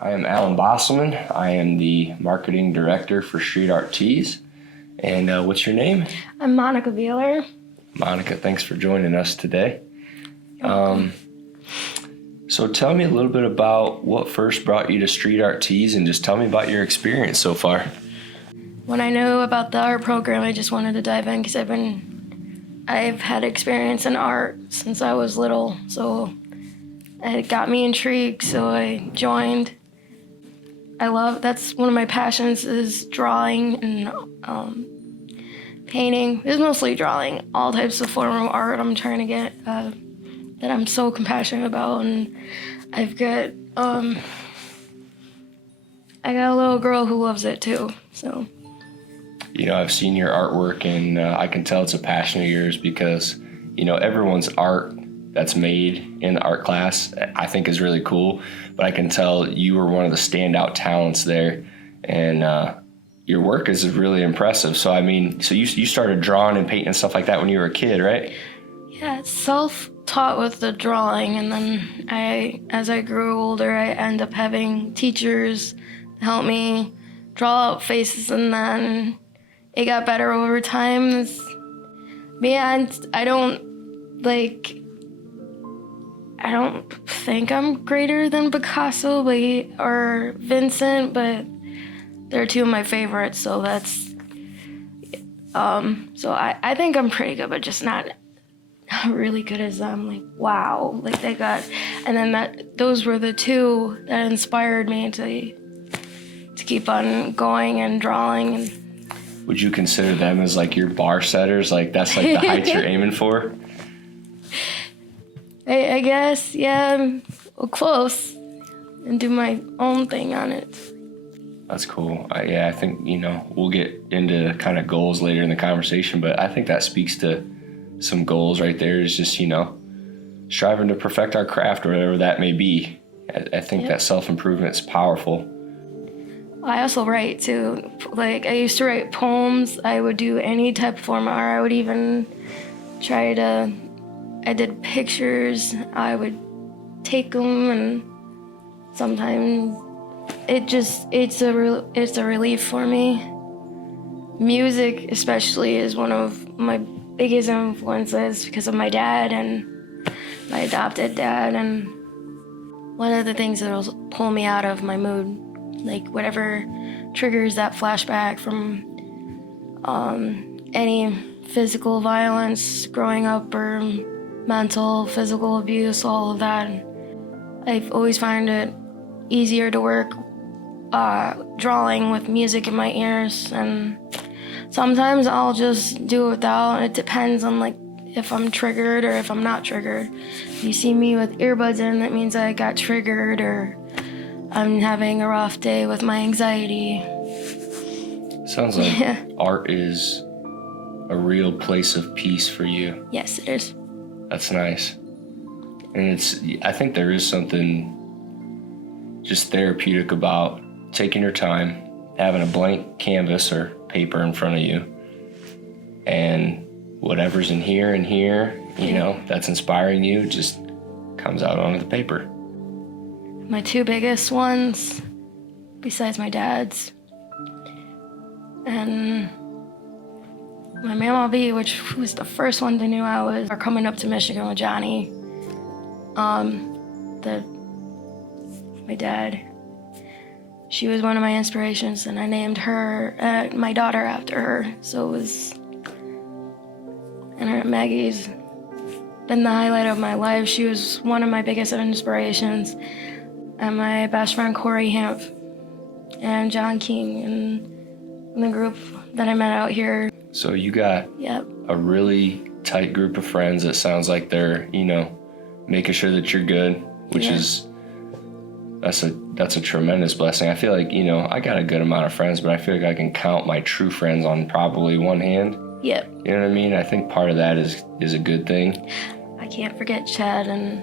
I am Alan Bosselman. I am the marketing director for Street Art Tees. And what's your name? I'm Monica Beeler. Monica, thanks for joining us today. So tell me a little bit about what first brought you to Street Art Tees, and just tell me about your experience so far. When I knew about the art program, I just wanted to dive in because I've had experience in art since I was little, so it got me intrigued, so I joined. That's one of my passions is drawing and painting. It's mostly drawing, all types of form of art I'm trying to get that I'm so compassionate about. And I've got I got a little girl who loves it too, so. You know, I've seen your artwork, and I can tell it's a passion of yours because, you know, everyone's art that's made in the art class I think is really cool, but I can tell you were one of the standout talents there, and your work is really impressive. So, I mean, so you started drawing and painting and stuff like that when you were a kid, right? Yeah, it's self-taught with the drawing, and then as I grew older, I ended up having teachers help me draw out faces, and then it got better over time. I don't think I'm greater than Picasso or Vincent, but they're two of my favorites, so that's, so I think I'm pretty good, but just not really good as them. Like, wow, like they got, and then those were the two that inspired me to keep on going and drawing. And would you consider them as like your bar setters? Like that's like the heights you're aiming for? I guess, yeah, close, and do my own thing on it. That's cool. I think, you know, we'll get into kind of goals later in the conversation, but I think that speaks to some goals right there, is just, you know, striving to perfect our craft or whatever that may be. I think that self-improvement is powerful. I also write too. Like, I used to write poems. I would do any type of form of art. I would even I did pictures. I would take them, and sometimes it's a relief for me. Music especially is one of my biggest influences because of my dad and my adopted dad, and one of the things that'll pull me out of my mood, like whatever triggers that flashback from any physical violence growing up or mental, physical abuse, all of that. I've always found it easier to work drawing with music in my ears, and sometimes I'll just do it without. It depends on like if I'm triggered or if I'm not triggered. If you see me with earbuds in, that means I got triggered or I'm having a rough day with my anxiety. Sounds like art is a real place of peace for you. Yes, it is. That's nice. And I think there is something just therapeutic about taking your time, having a blank canvas or paper in front of you, and whatever's in here and here, you know, that's inspiring you, just comes out onto the paper. My two biggest ones, besides my dad's, and my Mama B, which was the first one they knew I was, are coming up to Michigan with Johnny. My dad, she was one of my inspirations, and I named her, my daughter after her. So it was, and Maggie's been the highlight of my life. She was one of my biggest inspirations. And my best friend Corey Hamp and John King and the group that I met out here. So you got a really tight group of friends. It sounds like they're, you know, making sure that you're good, which is, that's a tremendous blessing. I feel like, you know, I got a good amount of friends, but I feel like I can count my true friends on probably one hand. Yep. You know what I mean? I think part of that is a good thing. I can't forget Chad and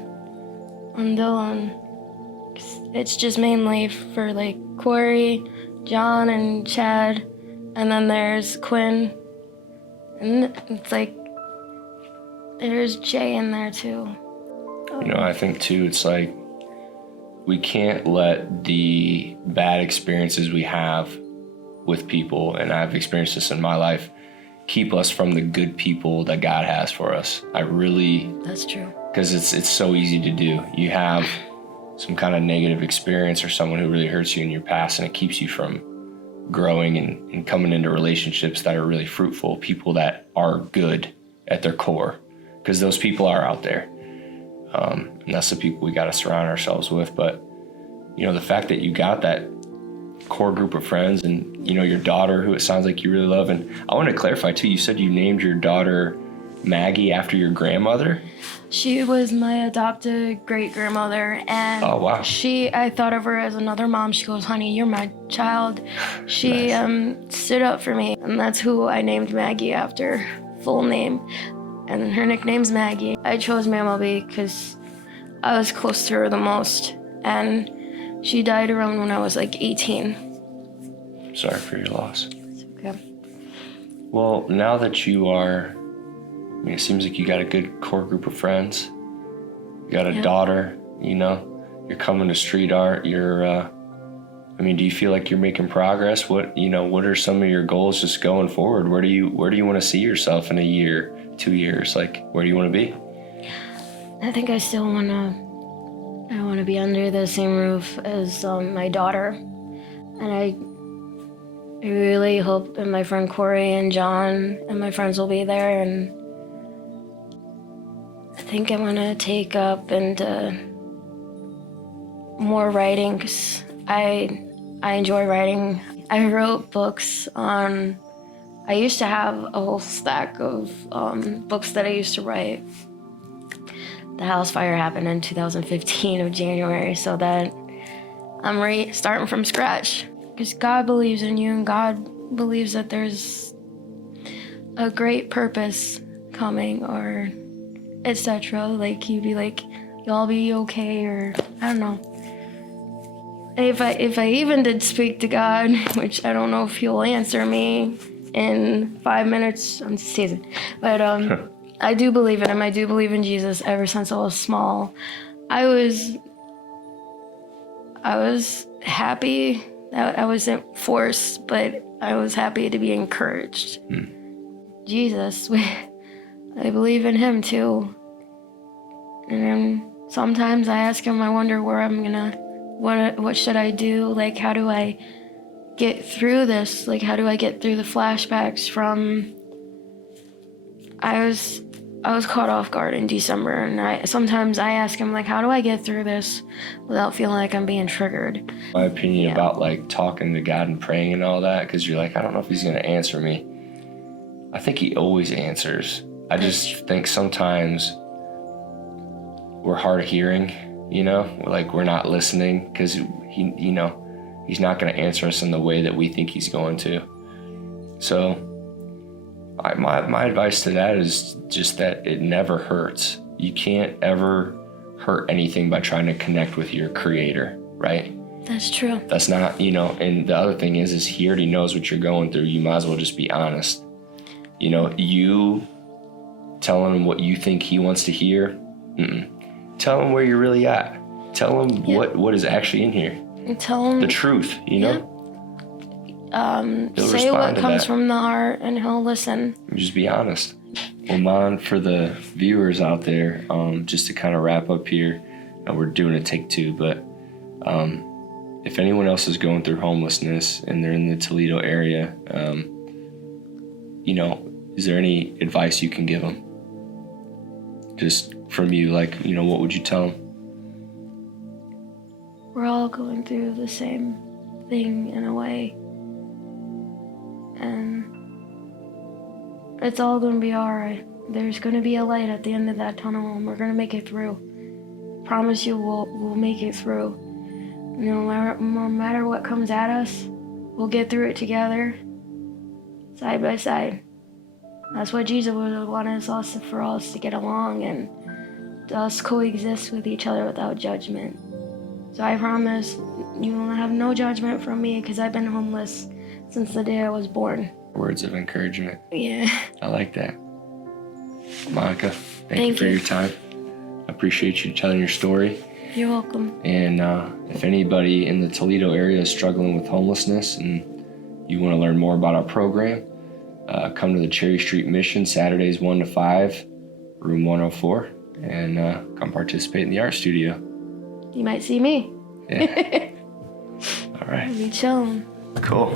Dylan. It's just mainly for like Corey, John, and Chad, and then there's Quinn, and it's like there's Jay in there too. You know, I think too, it's like we can't let the bad experiences we have with people, and I've experienced this in my life, keep us from the good people that God has for us. That's true. Because it's so easy to do. You have some kind of negative experience or someone who really hurts you in your past, and it keeps you from growing and coming into relationships that are really fruitful, people that are good at their core, because those people are out there. And that's the people we got to surround ourselves with. But, the fact that you got that core group of friends and, your daughter, who it sounds like you really love. And I want to clarify too, you said you named your daughter Maggie after your grandmother? She was my adopted great-grandmother, and Oh, wow. I thought of her as another mom. She goes, honey, you're my child. She Nice. stood up for me, and that's who I named Maggie after, full name. And her nickname's Maggie. I chose Mama because I was close to her the most, and she died around when I was like 18. Sorry for your loss. It's okay. Well, now that you are, it seems like you got a good core group of friends. You got a Yeah. daughter, you're coming to street art. Do you feel like you're making progress? What are some of your goals just going forward? Where do you want to see yourself in a year, 2 years? Like, where do you want to be? I think I still want to be under the same roof as my daughter. And I really hope that my friend Corey and John and my friends will be there. And I think I want to take up into more writing because I enjoy writing. I wrote books on, I used to have a whole stack of books that I used to write. The house fire happened in 2015 of January, so that I'm starting from scratch. Because God believes in you, and God believes that there's a great purpose coming, or etc. Like, you'd be like, y'all be okay, or I don't know. If I even did speak to God, which I don't know if he'll answer me in 5 minutes, I'm teasing, but I do believe in him. I do believe in Jesus. Ever since I was small, I was happy. I wasn't forced, but I was happy to be encouraged. Jesus, I believe in him too. And then sometimes I ask him, I wonder where I'm gonna, what should I do? Like, how do I get through this? Like, how do I get through the flashbacks from, I was caught off guard in December, and sometimes I ask him, like, how do I get through this without feeling like I'm being triggered? My opinion about like talking to God and praying and all that, because you're like, I don't know if he's going to answer me. I think he always answers. I just think sometimes we're hard of hearing, like we're not listening, because he's not going to answer us in the way that we think he's going to. So my advice to that is just that it never hurts. You can't ever hurt anything by trying to connect with your creator, right? That's true. That's not, and the other thing is he already knows what you're going through. You might as well just be honest. You telling him what you think he wants to hear, tell him where you're really at. Tell him what is actually in here. And tell him The truth, Yeah. He'll Say what respond to comes that. from the heart, and he'll listen. Just be honest. Well, Mon, for the viewers out there, just to kind of wrap up here, we're doing a take 2, but if anyone else is going through homelessness and they're in the Toledo area, is there any advice you can give them? Just from you, like, what would you tell them? We're all going through the same thing in a way. And it's all going to be all right. There's going to be a light at the end of that tunnel, and we're going to make it through. Promise you we'll make it through. No matter what comes at us, we'll get through it together, side by side. That's what Jesus would want us for us to get along and us coexist with each other without judgment. So I promise you will have no judgment from me, because I've been homeless since the day I was born. Words of encouragement. Yeah. I like that. Monica, thank you Thank for you. your time. I appreciate you telling your story. You're welcome. And if anybody in the Toledo area is struggling with homelessness and you want to learn more about our program, come to the Cherry Street Mission Saturdays 1 to 5, room 104, and come participate in the art studio. You might see me. Yeah. All right. I'll be chilling. Cool.